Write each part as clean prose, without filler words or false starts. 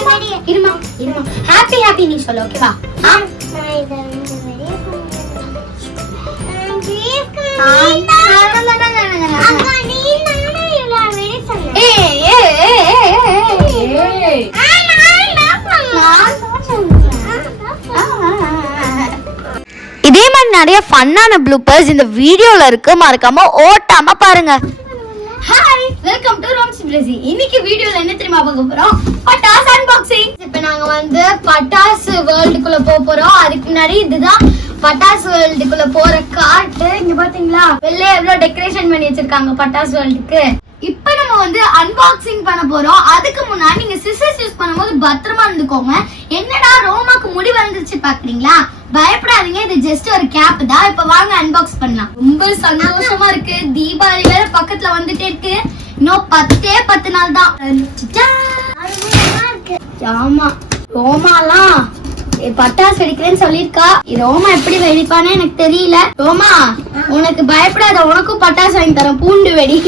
இருமா இருமா happy happy நீ சொல்லு ஓகேவா இதே மாதிரி நிறைய ஃபன்னான ப்ளூப்பர்ஸ் இந்த வீடியோல இருக்கு, மறக்காம ஓட்டாம பாருங்க. ஹாய், வெல்கம் டு ரோம்ஸ் பிரெசி. இன்னைக்கு வீடியோல என்ன தெரியுமா பார்க்க போறோம்? பட்டாஸ் அன்பாக்சிங். இப்போ நாங்க வந்து பட்டாஸ் வேர்ல்டுக்குள்ள போறோம். அதுக்கு முன்னாடி இதுதான் பட்டாஸ் வேர்ல்டுக்குள்ள போற கார்ட். இங்க பாத்தீங்களா வெளில எவ்வளவு டெக்கரேஷன் பண்ணி வச்சிருக்காங்க பட்டாஸ் வேர்ல்டுக்கு. இப்போ நம்ம வந்து அன்பாக்சிங் பண்ண போறோம். அதுக்கு முன்னாடி நீங்க சிசர்ஸ் யூஸ் பண்ணும்போது பத்திரமா இருந்துக்கோங்க. என்னடா ரோமாக்கு முடி வந்துருச்சு பாக்குறீங்களா? பயப்படாதீங்க, இது ஜஸ்ட் ஒரு கேப் தான். இப்ப வாங்க அன்பாக்ஸ் பண்ணலாம். ரொம்ப சந்தோஷமா இருக்கு. தீபாவளி வேற பக்கத்துல வந்துட்டே இருக்கு. இன்னும் 10 நாள் தான். ஆமா, ரோமாலாம் பட்டாசு வெடிக்கிறேன்னு சொல்லிருக்கா. ரோமா எப்படி வெடிப்பானே எனக்கு தெரியல. ரோமா உனக்கு பயப்படாத, உனக்கும் பட்டாசு வாங்கி தரேன். பூண்டு வெடி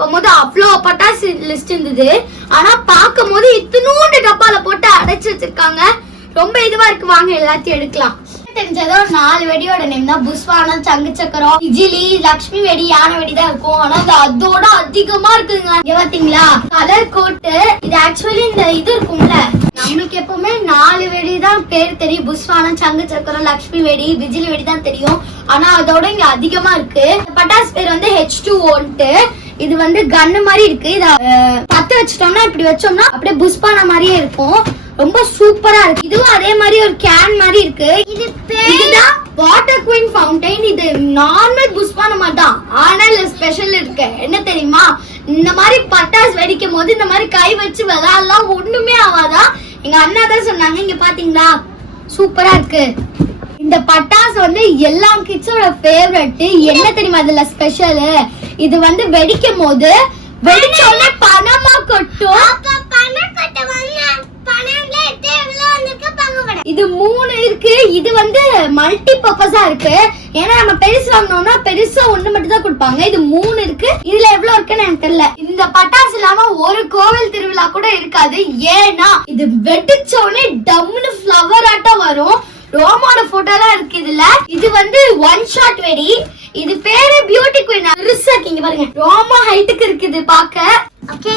போது அவ்வளோ பட்டாசு லிஸ்ட் இருந்தது. ஆனா பாக்கும் போது இத்தினூண்டு டப்பால போட்டு அடைச்சு வச்சிருக்காங்க. ரொம்ப இதுவா இருக்கு. வாங்க எல்லாத்தையும் எடுக்கலாம். தெரிஞ்சதோ 4 வெடியோட நேம் தான். புஷ்வானம், சங்கு சக்கரம், விஜிலி, லக்ஷ்மி வெடி, யானை வெடி தான் இருக்கும். ஆனா அதோட அதிகமா இருக்குங்க. இங்க பாத்தீங்களா கலர் கோட்டு. இது ஆக்சுவலி இந்த இது இருக்கும்ல, நம்மளுக்கு எப்பவுமே 4 வெடி தான் பேர் தெரியும். புஷ்வானம், சங்கு சக்கரம், லக்ஷ்மி வெடி, விஜிலி வெடி தான் தெரியும். ஆனா அதோட இங்க அதிகமா இருக்கு. பட்டாசு பேர் வந்து H2O. இது வந்து கன்னு மாதிரி இருக்கு. இத பத்த வச்சிட்டோம்னா இப்படி வச்சோம்னா அப்படியே புஷ்பான மாதிரியே இருக்கும். ரொம்ப சூப்பரா இருக்கு. இதுவும் அதே மாதிரி ஒரு கேன் மாதிரி இருக்கு. இதுதான் வாட்டர் குயின் ஃபவுண்டைன். இது நார்மல் புஷ்பான மாதிரி தான், ஆனா இதுல ஸ்பெஷல் இருக்கு. என்ன தெரியுமா? இந்த மாதிரி பட்டாசு வெடிக்கும் போது இந்த மாதிரி கை வச்சு விளையாடலாம், ஒண்ணுமே ஆகாதான். எங்க அண்ணா தான் சொன்னாங்க. இங்க பாத்தீங்களா சூப்பரா இருக்கு. இந்த பட்டாசு வந்து எல்லா கிட்ஸோட ஃபேவரட். என்ன தெரியுமா இதுல ஸ்பெஷல்? இது வந்து வெடிக்கும் போது வெடிச்சோட பணமா கொட்டும். இது 3 இருக்கு. இது வந்து மல்டி பர்பஸா இருக்கு. ஏன்னா நம்ம பெருசு வாங்கினோம்னா பெருசா ஒண்ணு மட்டும் தான் கொடுப்பாங்க. இது 3 இருக்கு. இதுல எவ்வளவு இருக்குன்னு எனக்கு தெரியல. இந்த பட்டாசு இல்லாம ஒரு கோவில் திருவிழா கூட இருக்காது. ஏன்னா இது வெடிச்சோடனே டம்னு ஃப்ளவர் ஆட்டம் வரும். ரோமாவோட போட்டோலாம் இருக்கு இதுல. இது வந்து 1 ஷாட் வெடி. இது பேரு பியூட்டி குயின். பெருசா இங்க பாருங்க, ரோமா ஹைட்டுக்கு இருக்குது பாக்க. ஓகே,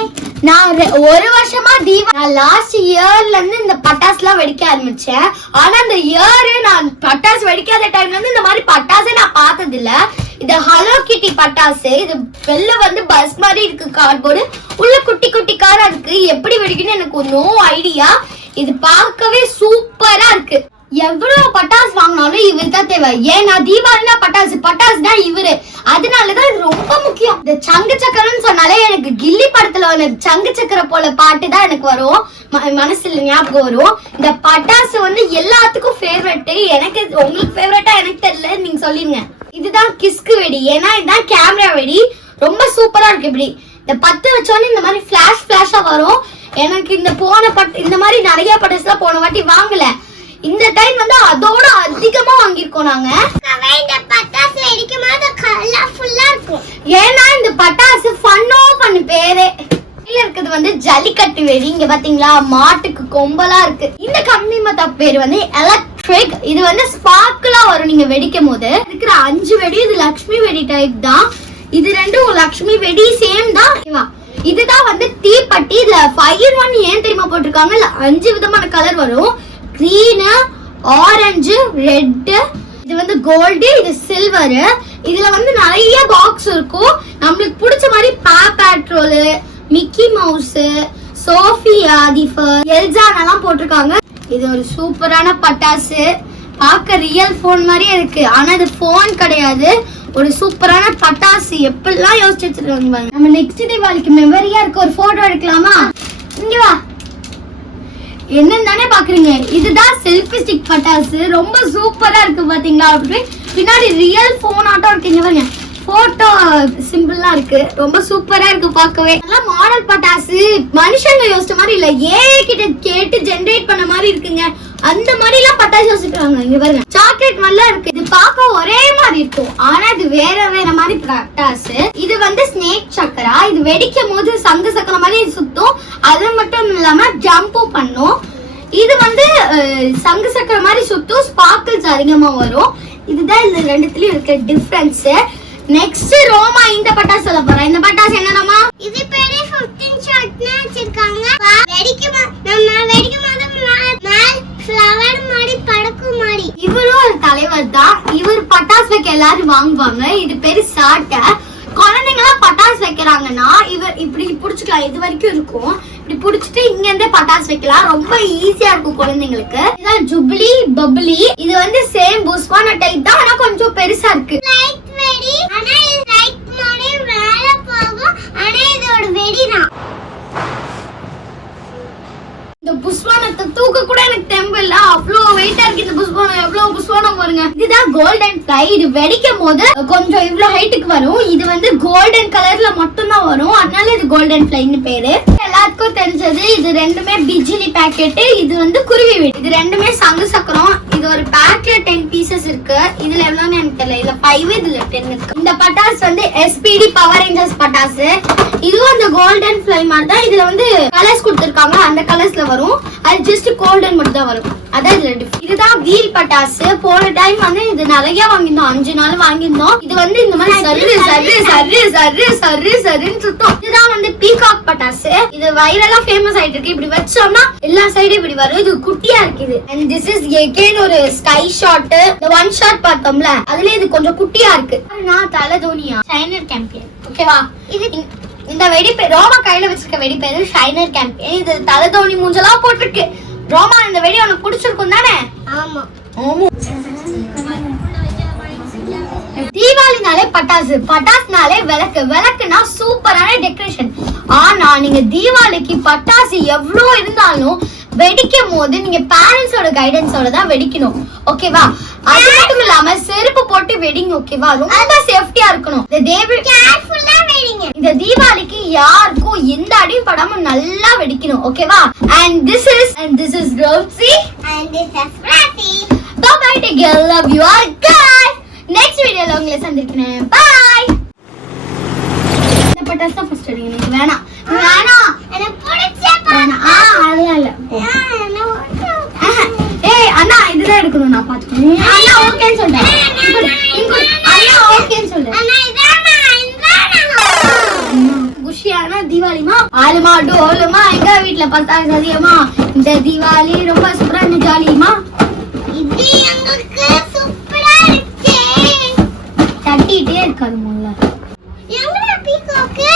நான் 1 வருஷமா நான் லாஸ்ட் இயர்ல இருந்து இந்த பட்டாசுலாம் வெடிக்க ஆரம்பிச்சேன். ஆனா இந்த இயர் நான் பட்டாசு வெடிக்காத டைம்ல இருந்து இந்த மாதிரி பட்டாசே நான் பார்த்தது இல்ல. இது ஹலோ கிட்டி பட்டாசு. இது வெளில வந்து பஸ் மாதிரி இருக்கு, கார்ட்போர்டு உள்ள குட்டி குட்டி காரா இருக்கு. எப்படி வெடிக்குன்னு எனக்கு நோ ஐடியா. இது பார்க்கவே சூப்பரா இருக்கு. எவ்வளவு பட்டாசு வாங்கினாலும் இவரு தான் தேவை. ஏன்னா தீபாவளினா பட்டாசுனா இவரு. அதனாலதான் இது ரொம்ப முக்கியம். இந்த சங்கு சக்கரம்னு சொன்னாலே எனக்கு கில்லி படத்துல ஒண்ணு சங்கு சக்கர போல பாட்டு தான் எனக்கு வரும், மனசுல ஞாபகம் வரும். இந்த பட்டாசு வந்து எல்லாத்துக்கும் ஃபேவரட். எனக்கு உங்களுக்கு ஃபேவரட்டா எனக்கு தெரியல, நீங்க சொல்லிருங்க. இதுதான் கிஸ்கு வெடி. ஏன்னா இதுதான் கேமரா வெடி. ரொம்ப சூப்பரா இருக்கு. இப்படி இந்த 10 வச்சோன்னு இந்த மாதிரி பிளாஷா வரும். எனக்கு இந்த மாதிரி நிறைய பட்டாசுலாம் போன வாட்டி வாங்கல. இந்த டைம் வந்து அதோட அதிகமா வாங்கிருக்கோம் நாங்க. இந்த பட்டாசு வெடிக்கும் போது கலர்ஃபுல்லா இருக்கும். ஏன்னா இந்த பட்டாசு ஃபன்னோ பண்ணு பேரே. கீழ இருக்குது வந்து ஜல்லிக்கட்டு வெடி. இங்க பாத்தீங்களா மாட்டுக்கு கொம்பலா இருக்கு. இந்த கம்பி மத்தா பேர் வந்து எலக்ட்ரிக். இது வந்து ஸ்பார்க்கலா வரும் நீங்க வெடிக்கும் போது. இருக்கிற 5 வெடி இது லக்ஷ்மி வெடி டைப் தான். இது ரெண்டும் லக்ஷ்மி வெடி சேம் தான். இதுதான் வந்து தீப்பட்டி. இதுல ஃபயர் ஒன் ஏன் தெரியுமா போட்டிருக்காங்க? இல்ல 5 விதமான கலர் வரும். Green, orange, red. இது வந்து கோல்டு, இது சில்வர். இதுல வந்து நிறைய பாக்ஸ் இருக்கும். நம்மளுக்கு பிடிச்ச மாதிரி பேட்ரோல், மிக்கி மவுஸ், சோஃபியா, எல்ஜானெல்லாம் போட்டிருக்காங்க. இது ஒரு சூப்பரான பட்டாசு. பார்க்க ரியல் போன் மாதிரியே இருக்கு. ஆனா இது போன் கிடையாது, ஒரு சூப்பரான பட்டாசு. எப்படிலாம் யோசிச்சு வச்சிருக்காங்க. நம்ம நெக்ஸ்ட் தீபாவளிக்கு மெமரியா இருக்க ஒரு போட்டோ எடுக்கலாமா? இங்க வா. என்னன்னு பாக்குறீங்க? இதுதான் செல்ஃபி ஸ்டிக் பட்டாசு. ரொம்ப சூப்பரா இருக்கு பாத்தீங்களா? அப்படி பின்னாடி ரியல் போன் ஆட்டம் இருக்கு. இங்க பாருங்க, போட்டோ சிம்பிளா இருக்கு. ரொம்ப சூப்பரா இருக்கு பார்க்கவே. நல்லா மாடல் நார்மல் பட்டாசு மனுஷங்க யோசிச்ச மாதிரி இல்ல, ஏஐ கிட்ட கேட்டு ஜெனரேட் பண்ண மாதிரி இருக்குங்க. அந்த மாதிரி எல்லாம் பட்டாசு யோசிக்கிறாங்க. இங்க பாருங்க, சாக்லேட் நல்லா இருக்கு. இது பார்க்க ஒரே மாதிரி இருக்கும், ஆனா இது வேற வேற மாதிரி பட்டாசு. இது வந்து ஸ்னேக் சக்கரா. இது வெடிக்கும் போது சங்கு சக்கர மாதிரி சுத்தும். அது மட்டும் இல்லாம ஜம்பும் பண்ணும். இது வந்து சங்கு சக்கர மாதிரி சுத்தும், ஸ்பார்க்கிள்ஸ் அதிகமா வரும். இதுதான் இந்த ரெண்டுத்துலயும் இருக்க டிஃபரன்ஸ். நெக்ஸ்ட் ரோமா இந்த பட்டாசு சொல்ல போறேன். இந்த பட்டாசு என்னமா? இது பேரு 15 ஷாட்னா வச்சிருக்காங்க. நம்ம வெடிக்கும் போது மேல் ஃப்ளவர் மாதிரி பறக்கும் மாதிரி. இவரும் ஒரு தலைவர் தான். இவர் பட்டாசு வைக்க எல்லாரும் வாங்குவாங்க. இது பேரு சாட்டை. குழந்தைங்களாம் பட்டாசு வைக்கிறாங்கன்னா இவர் இப்படி புடிச்சுக்கலாம். இது வரைக்கும் இருக்கும். இப்படி புடிச்சிட்டு இங்க இருந்தே பட்டாசு வைக்கலாம். ரொம்ப ஈஸியா இருக்கும் குழந்தைங்களுக்கு. இதான் ஜுப்ளி பப்ளி. இது வந்து சேம் புஸ்வானா டைப் தான், ஆனா கொஞ்சம் பெருசா இருக்கு. லைட் வெடி, ஆனா இது லைட் மாதிரி மேல போகும், ஆனா இதோட வெடி தான். இந்த புஸ்வானத்தை தூக்க கூட எனக்கு தெம்பு இல்ல, அவ்வளோ வெயிட்டா இருக்கு இந்த புஸ்வானம். எவ்வளவு புஸ்வானம் பாருங்க. இதுதான் கோல்டன் ஃப்ளை. இது வெடிக்கும் போது கொஞ்சம் இவ்வளவு ஹைட்டுக்கு வரும். இது வந்து கோல்டன் கலர்ல மட்டும் தான் வரும், அதனால இது கோல்டன் ஃப்ளைன்னு பேரு. எல்லாத்துக்கும் தெரிஞ்சது இது ரெண்டுமே பிஜிலி பாக்கெட். இது வந்து குருவி வெடி. இது ரெண்டுமே சங்கு சக்கரம். இது ஒரு பேக்ல 10 பீசஸ் இருக்கு. இதுல எவ்வளவுன்னு எனக்கு தெரியல. இதுல 5, இதுல 10 இருக்கு. இந்த பட்டாசு வந்து SPD பவர் ரேஞ்சர்ஸ் பட்டாசு. இதுவும் அந்த கோல்டன் ஃப்ளை மாதிரி தான். இதுல வந்து கலர்ஸ் கொடுத்திருக்காங்க, அந்த கலர்ஸ்ல வரும். அது ஜஸ்ட் கோல்டன் மட்டும் தான் வரும். அதான் இதுல டிஃபரன்ஸ். இதுதான் வீல் பட்டாசு. போன டைம் வந்து இது நிறைய வாங்கிருந்தோம், 5 நாள் வாங்கிருந்தோம். இது வந்து இந்த மாதிரி சர்ரு சர்ரு சர்ரு சர்ரு சர்ரு சர்ருன்னு சுத்தம். இதுதான் வந்து பீகாக் பட்டாசு. இது வைரலா ஃபேமஸ் ஆயிட்டு இருக்கு. இப்படி வச்சோம்னா எல்லா சைடும் இப்படி வரும். இது குட்டியா இருக்குது. and this is again ஒரு ஸ்கை ஷாட். இந்த ஒன் ஷாட் பார்த்தோம்ல, அதுல இது கொஞ்சம் குட்டியா இருக்கு. நான் தல தோனியா ஷைனர் கேம்பியன். ஓகேவா? இது இந்த வெடி பேர் ரோமா கையில வச்சிருக்க வெடி பேரு ஷைனர் கேம்பியன். இது தல தோனி மூஞ்சலாம் போட்டிருக்கு. ரோமா, இந்த வெடி உனக்கு பிடிச்சிருக்கும் தானே? ஆமா ஆமா. தீபாவளினாலே பட்டாசு, பட்டாசுனாலே விளக்கு, விளக்குனா சூப்பரான டெக்கரேஷன். ஆனா நீங்க தீபாவளிக்கு பட்டாசு எவ்வளவு இருந்தாலும் வெடிக்கும் போது நீங்க பேரண்ட்ஸோட கைடன்ஸோட தான் வெடிக்கணும். ஓகேவா? அது மட்டும் இல்லாம செருப்பு போட்டு வெடிங்க. ஓகேவா? ரொம்ப சேஃப்டியா இருக்கணும். இந்த தீபாவளிக்கு யாருக்கும் எந்த அடியும் படாம நல்லா வெடிக்கணும். ஓகேவா? and this is Rosie and this is Rafi. Bye bye, take care, love you all guys. next வீடியோல உங்களை சந்திக்கிறேன். bye. இந்த பட்டாசு ஃபர்ஸ்ட் அடிங்க. எனக்கு வேணாம் வேணாம், எனக்கு பிடிச்ச பட்டாசு. இல்ல ஏய் அண்ணா, இதுதான் எடுக்கணும். நான் பாத்துக்கிறேன். அண்ணா ஓகேன்னு சொல்றேன். அண்ணா ஓகேன்னு சொல்றேன். குஷியான தீபாவளிமா, ஆளுமா டோலுமா, எங்க வீட்டுல பட்டாசு அதிகமா. இந்த தீபாவளி ரொம்ப சூப்பரான ஜாலிமா. இது எங்களுக்கு சூப்பரா இருக்கு. தட்டிட்டே இருக்காது முதல்ல. எங்கடா பீகாக்கு?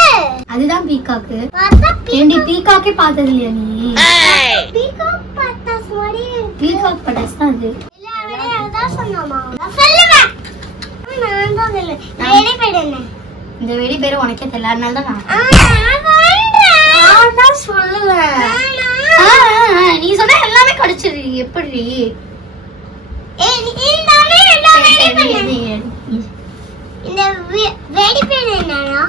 அதுதான் பீகாக்கு. ஏண்டி பீகாக்கே பார்த்தது இல்லையா நீ? பீகாக் பட்டாசு மாதிரி. பீகாக் பட்டாசு தான் அது. இல்ல அவரே அதான் சொன்னாமா? சொல்லுங்க. நான் தான் சொல்ல. வெடி பேர் என்ன? இந்த வெடி பேர் உனக்கே தெரியல, அதனால தான் நான் தான் சொல்லுவேன். நீ சொன்ன எல்லாமே கடிச்சிரு. எப்படி? இந்த வெடி பேர் என்னன்னா